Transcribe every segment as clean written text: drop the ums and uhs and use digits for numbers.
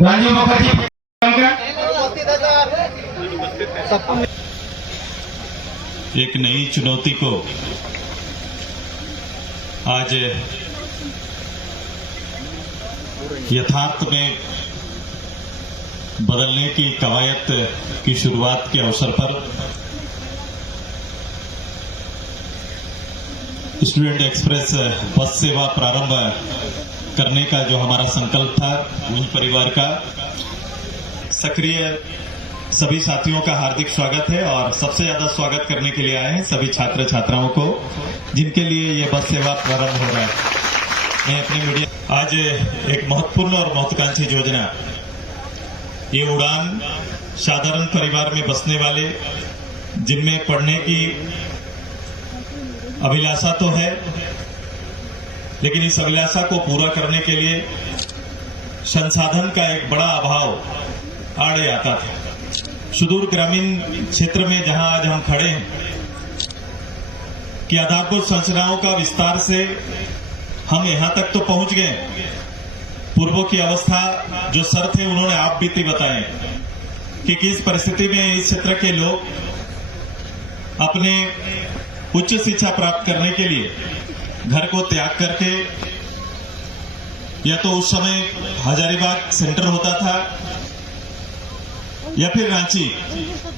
राजीव मुखर्जी एक नई चुनौती को आज यथार्थ में बदलने की कवायद की शुरुआत के अवसर पर स्टूडेंट एक्सप्रेस बस सेवा प्रारंभ करने का जो हमारा संकल्प था वही परिवार का सक्रिय सभी साथियों का हार्दिक स्वागत है और सबसे ज्यादा स्वागत करने के लिए आए हैं सभी छात्र छात्राओं को जिनके लिए ये बस सेवा प्रारंभ हो रहा है। मैं अपने मीडिया आज एक महत्वपूर्ण और महत्वाकांक्षी योजना ये उड़ान साधारण परिवार में बसने वाले जिनमें पढ़ने की अभिलाषा तो है लेकिन इस अभिलाषा को पूरा करने के लिए संसाधन का एक बड़ा अभाव आड़े आता था। सुदूर ग्रामीण क्षेत्र में जहां आज हम खड़े हैं कि आधारभूत संरचनाओं का विस्तार से हम यहां तक तो पहुंच गए। पूर्वों की अवस्था जो सर थे उन्होंने आप बीती बताए कि किस परिस्थिति में इस क्षेत्र के लोग अपने उच्च शिक्षा प्राप्त करने के लिए घर को त्याग करके या तो उस समय हजारीबाग सेंटर होता था या फिर रांची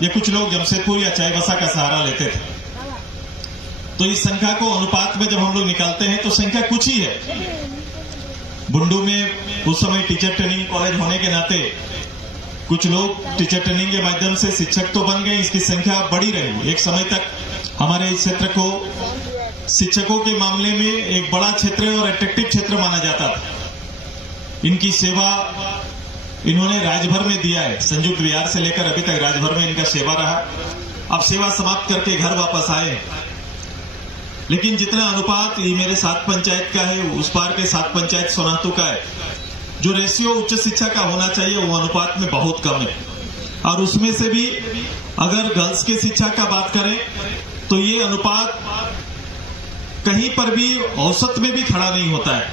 या कुछ लोग जमशेदपुर या चाईबासा का सहारा लेते थे। तो इस संख्या को अनुपात में जब हम लोग निकालते हैं तो संख्या कुछ ही है। बुंडू में उस समय टीचर ट्रेनिंग कॉलेज होने के नाते कुछ लोग टीचर ट्रेनिंग के माध्यम से शिक्षक तो बन गए, इसकी संख्या बढ़ी रही। एक समय तक हमारे इस क्षेत्र को शिक्षकों के मामले में एक बड़ा क्षेत्र और अट्रैक्टिव क्षेत्र माना जाता था। इनकी सेवा इन्होंने राज्यभर में दिया है, संयुक्त बिहार से लेकर अभी तक राज्यभर में इनका सेवा रहा। अब सेवा समाप्त करके घर वापस आए, लेकिन जितना अनुपात ये मेरे 7 पंचायत का है, उस पार के 7 पंचायत सोनातू का है, जो रेशियो उच्च शिक्षा का होना चाहिए वो अनुपात में बहुत कम है। और उसमें से भी अगर गर्ल्स की शिक्षा का बात करें तो ये अनुपात कहीं पर भी औसत में भी खड़ा नहीं होता है।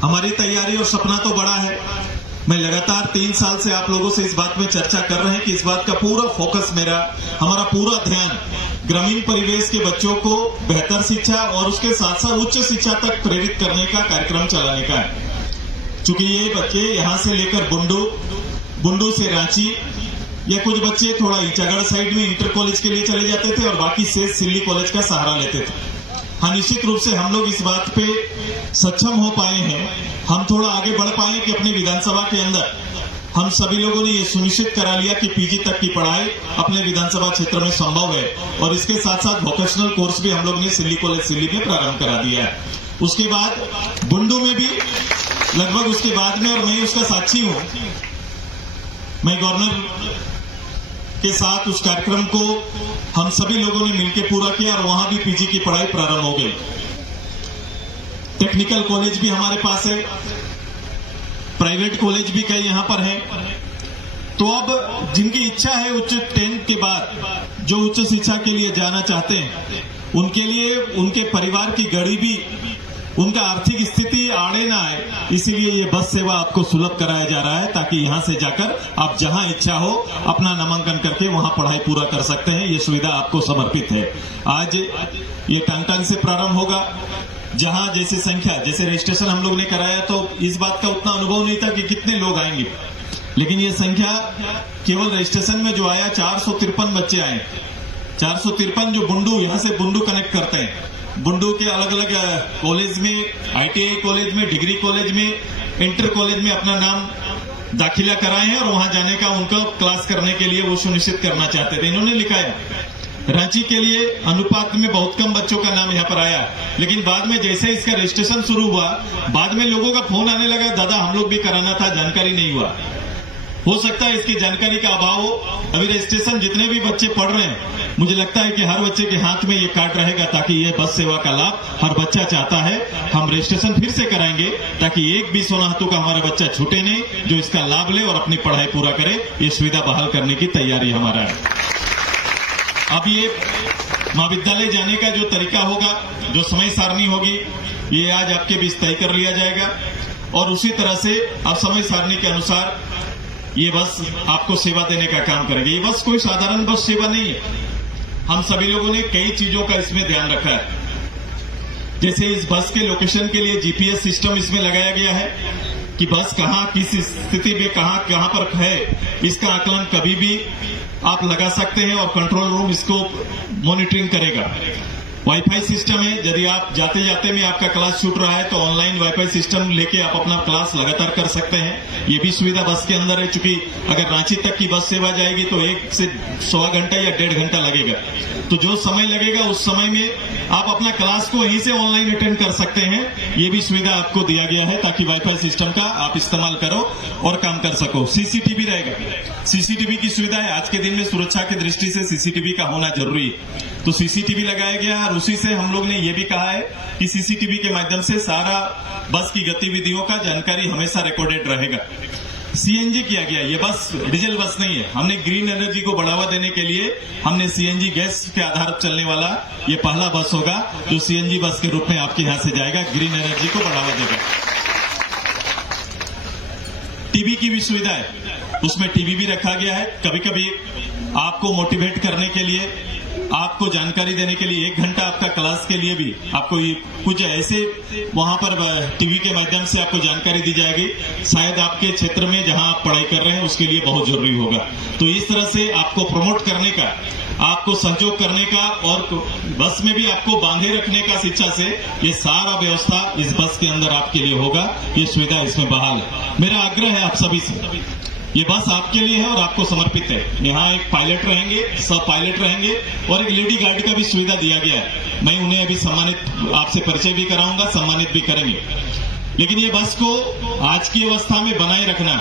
हमारी तैयारी और सपना तो बड़ा है। मैं लगातार 3 साल से आप लोगों से इस बात में चर्चा कर रहे हैं कि इस बात का पूरा फोकस हमारा पूरा ध्यान ग्रामीण परिवेश के बच्चों को बेहतर शिक्षा और उसके साथ साथ उच्च शिक्षा तक प्रेरित करने का कार्यक्रम चलाने का है। चूंकि ये बच्चे यहाँ से लेकर बुंडू से रांची या कुछ बच्चे थोड़ा ईचागढ़ साइड में इंटर कॉलेज के लिए चले जाते थे और बाकी से सिल्ली कॉलेज का सहारा लेते थे। हाँ, निश्चित रूप से हम लोग इस बात पे सक्षम हो पाए हैं, हम थोड़ा आगे बढ़ पाए कि अपनी विधानसभा के अंदर हम सभी लोगों ने ये सुनिश्चित करा लिया कि पीजी तक की पढ़ाई अपने विधानसभा क्षेत्र में संभव है और इसके साथ साथ वोकेशनल कोर्स भी हम लोग ने सिल्ली कॉलेज सिल्ली में प्रारंभ करा दिया है। उसके बाद बुंडू में भी लगभग उसके बाद में, और मैं उसका साक्षी हूं, मैं गवर्नर के साथ उस कार्यक्रम को हम सभी लोगों ने मिलकर पूरा किया और वहां भी पीजी की पढ़ाई प्रारंभ हो गई। टेक्निकल कॉलेज भी हमारे पास है, प्राइवेट कॉलेज भी कई यहां पर है। तो अब जिनकी इच्छा है उच्च 10 के बाद जो उच्च शिक्षा के लिए जाना चाहते हैं उनके लिए उनके परिवार की गरीबी, उनका आर्थिक स्थिति आड़े ना आए, इसीलिए ये बस सेवा आपको सुलभ कराया जा रहा है ताकि यहां से जाकर आप जहां इच्छा हो अपना नामांकन करके वहां पढ़ाई पूरा कर सकते हैं। ये सुविधा आपको समर्पित है। आज ये टांग से प्रारंभ होगा। जहां जैसी संख्या, जैसे रजिस्ट्रेशन हम लोग ने कराया तो इस बात का उतना अनुभव नहीं था कि कितने लोग आएंगे, लेकिन ये संख्या केवल रजिस्ट्रेशन में जो आया 453 बच्चे आए। 453 जो बुंडू, यहां से बुंडू कनेक्ट करते हैं। बुंडू के अलग अलग कॉलेज में, ITI कॉलेज में, डिग्री कॉलेज में, इंटर कॉलेज में अपना नाम दाखिला कराए हैं और वहां जाने का उनको क्लास करने के लिए वो सुनिश्चित करना चाहते थे। इन्होंने लिखा है रांची के लिए अनुपात में बहुत कम बच्चों का नाम यहाँ पर आया, लेकिन बाद में जैसे इसका रजिस्ट्रेशन शुरू हुआ बाद में लोगों का फोन आने लगा, दादा हम लोग भी कराना था, जानकारी नहीं हुआ। हो सकता है इसकी जानकारी का अभाव हो। अभी रजिस्ट्रेशन जितने भी बच्चे पढ़ रहे हैं, मुझे लगता है कि हर बच्चे के हाथ में ये कार्ड रहेगा ताकि ये बस सेवा का लाभ हर बच्चा चाहता है। हम रजिस्ट्रेशन फिर से कराएंगे ताकि एक भी सोनाहातू का हमारा बच्चा छूटे नहीं, जो इसका लाभ ले और अपनी पढ़ाई पूरा करे। ये सुविधा बहाल करने की तैयारी हमारा है। अब ये महाविद्यालय जाने का जो तरीका होगा, जो समय सारणी होगी, ये आज आपके बीच तय कर लिया जाएगा और उसी तरह से अब समय सारणी के अनुसार ये बस आपको सेवा देने का काम करेगी। ये बस कोई साधारण बस सेवा नहीं है। हम सभी लोगों ने कई चीजों का इसमें ध्यान रखा है। जैसे इस बस के लोकेशन के लिए जीपीएस सिस्टम इसमें लगाया गया है कि बस कहाँ किस स्थिति में कहाँ पर है, इसका आकलन कभी भी आप लगा सकते हैं और कंट्रोल रूम इसको मॉनिटरिंग करेगा। वाईफाई सिस्टम है, यदि आप जाते जाते में आपका क्लास छूट रहा है तो ऑनलाइन वाईफाई सिस्टम लेके आप अपना क्लास लगातार कर सकते हैं। ये भी सुविधा बस के अंदर है। चूंकि अगर रांची तक की बस सेवा जाएगी तो 1 से 1.25 घंटा या 1.5 घंटा लगेगा, तो जो समय लगेगा उस समय में आप अपना क्लास को यहीं से ऑनलाइन अटेंड कर सकते हैं। ये भी सुविधा आपको दिया गया है ताकि वाईफाई सिस्टम का आप इस्तेमाल करो और काम कर सको। सीसीटीवी रहेगा, सीसीटीवी की सुविधा है। आज के दिन में सुरक्षा की दृष्टि से सीसीटीवी का होना जरूरी है, तो सीसीटीवी लगाया गया है। और उसी से हम लोग ने ये भी कहा है कि सीसीटीवी के माध्यम से सारा बस की गतिविधियों का जानकारी हमेशा रिकॉर्डेड रहेगा। सीएनजी किया गया, ये बस डीजल बस नहीं है। हमने ग्रीन एनर्जी को बढ़ावा देने के लिए हमने सीएनजी गैस के आधार पर चलने वाला ये पहला बस होगा जो सीएनजी बस के रूप में आपके यहां से जाएगा, ग्रीन एनर्जी को बढ़ावा देगा। टीवी की भी सुविधा है, उसमें टीवी भी रखा गया है। कभी कभी आपको मोटिवेट करने के लिए, आपको जानकारी देने के लिए 1 घंटा आपका क्लास के लिए भी आपको ये कुछ ऐसे वहां पर टीवी के माध्यम से आपको जानकारी दी जाएगी, शायद आपके क्षेत्र में जहां आप पढ़ाई कर रहे हैं उसके लिए बहुत जरूरी होगा। तो इस तरह से आपको प्रमोट करने का, आपको सहयोग करने का और बस में भी आपको बांधे रखने का शिक्षा से ये सारा व्यवस्था इस बस के अंदर आपके लिए होगा। ये सुविधा इसमें बहाल है। मेरा आग्रह है आप सभी से, ये बस आपके लिए है और आपको समर्पित है। यहाँ एक पायलट रहेंगे, सब पायलट रहेंगे और एक लेडी गाइड का भी सुविधा दिया गया है। मैं उन्हें अभी सम्मानित, आपसे परिचय भी कराऊंगा, सम्मानित भी करेंगे। लेकिन ये बस को आज की अवस्था में बनाए रखना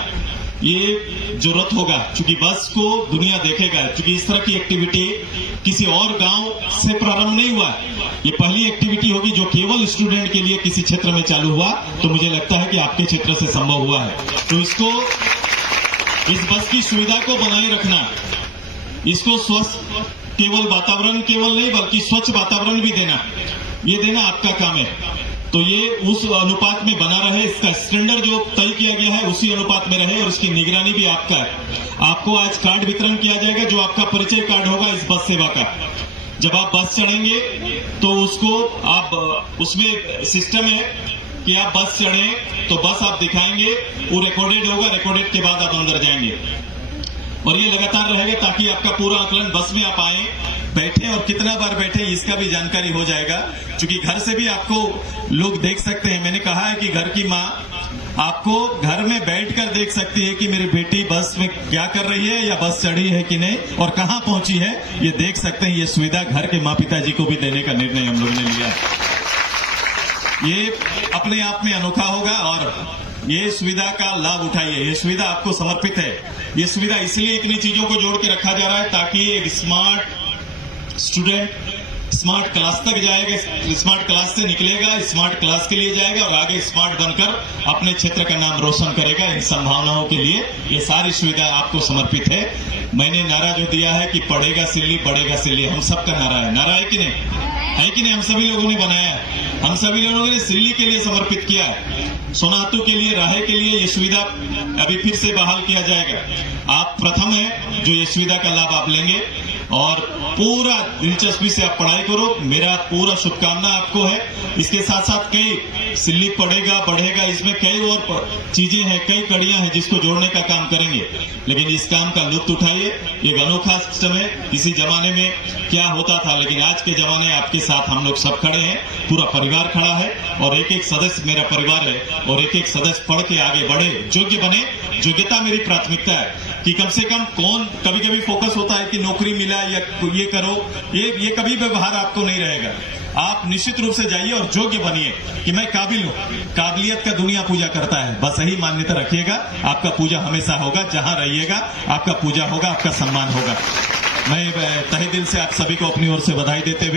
ये जरूरत होगा, क्योंकि बस को दुनिया देखेगा। क्योंकि इस तरह की एक्टिविटी किसी और गांव से प्रारंभ नहीं हुआ, ये पहली एक्टिविटी होगी जो केवल स्टूडेंट के लिए किसी क्षेत्र में चालू हुआ। तो मुझे लगता है कि आपके क्षेत्र से संभव हुआ है। तो इसको, इस बस की सुविधा को बनाए रखना, इसको स्वस्थ, केवल वातावरण केवल नहीं बल्कि स्वच्छ वातावरण भी देना, ये देना आपका काम है। तो ये उस अनुपात में बना रहे, इसका स्टैंडर्ड जो तय किया गया है उसी अनुपात में रहे और इसकी निगरानी भी आपका है। आपको आज कार्ड वितरण किया जाएगा जो आपका परिचय कार्ड होगा इस बस सेवा का। जब आप बस चढ़ेंगे तो उसको आप, उसमें सिस्टम है कि आप बस चढ़े तो बस आप दिखाएंगे, वो रिकॉर्डेड होगा, रिकॉर्डेड के बाद आप अंदर जाएंगे और ये लगातार रहेगा ताकि आपका पूरा आकलन, बस में आप आए, बैठे और कितना बार बैठे इसका भी जानकारी हो जाएगा। क्योंकि घर से भी आपको लोग देख सकते हैं। मैंने कहा है कि घर की माँ आपको घर में बैठकर देख सकती है कि मेरी बेटी बस में क्या कर रही है या बस चढ़ी है कि नहीं और कहाँ पहुंची है, ये देख सकते हैं। ये सुविधा घर के माँ पिताजी को भी देने का निर्णय हम लोगों ने लिया। ये अपने आप में अनोखा होगा और ये सुविधा का लाभ उठाइए। ये सुविधा आपको समर्पित है। ये सुविधा इसलिए इतनी चीजों को जोड़ के रखा जा रहा है ताकि एक स्मार्ट स्टूडेंट स्मार्ट क्लास तक जाएगा, स्मार्ट क्लास से निकलेगा, स्मार्ट क्लास के लिए जाएगा और आगे स्मार्ट बनकर अपने क्षेत्र का नाम रोशन करेगा। इन संभावनाओं के लिए ये सारी सुविधा आपको समर्पित है। मैंने नारा जो दिया है कि पढ़ेगा सिल्ली बढ़ेगा सिल्ली, हम सबका नारा है। नारा है कि नहीं? है कि नहीं? हम सभी लोगों ने बनाया है, हम सभी लोगों ने सिल्ली के लिए समर्पित किया है। सोनातू के लिए, राहे के लिए ये सुविधा अभी फिर से बहाल किया जाएगा। आप प्रथम है जो ये सुविधा का लाभ आप लेंगे और पूरा दिलचस्पी से आप पढ़ाई करो। मेरा पूरा शुभकामना आपको है। इसके साथ साथ कई सिल्ली पढ़ेगा बढ़ेगा, इसमें कई और चीजें हैं, कई कड़ियां हैं जिसको जोड़ने का काम करेंगे। लेकिन इस काम का लुत्फ उठाइए। एक अनोखा सिस्टम है। किसी जमाने में क्या होता था, लेकिन आज के जमाने आपके साथ हम लोग सब खड़े हैं, पूरा परिवार खड़ा है और एक एक सदस्य मेरा परिवार है और एक एक सदस्य पढ़ के आगे बढ़े, योग्य बने। योग्यता मेरी प्राथमिकता है कि कम से कम कौन, कभी कभी फोकस होता है कि नौकरी मिला या ये करो, ये कभी व्यवहार आपको नहीं रहेगा। आप निश्चित रूप से जाइए और योग्य बनिए कि मैं काबिल हूं। काबिलियत का दुनिया पूजा करता है, बस यही मान्यता रखिएगा। आपका पूजा हमेशा होगा, जहां रहिएगा आपका पूजा होगा, आपका सम्मान होगा। मैं तहे दिल से आप सभी को अपनी ओर से बधाई देते हुए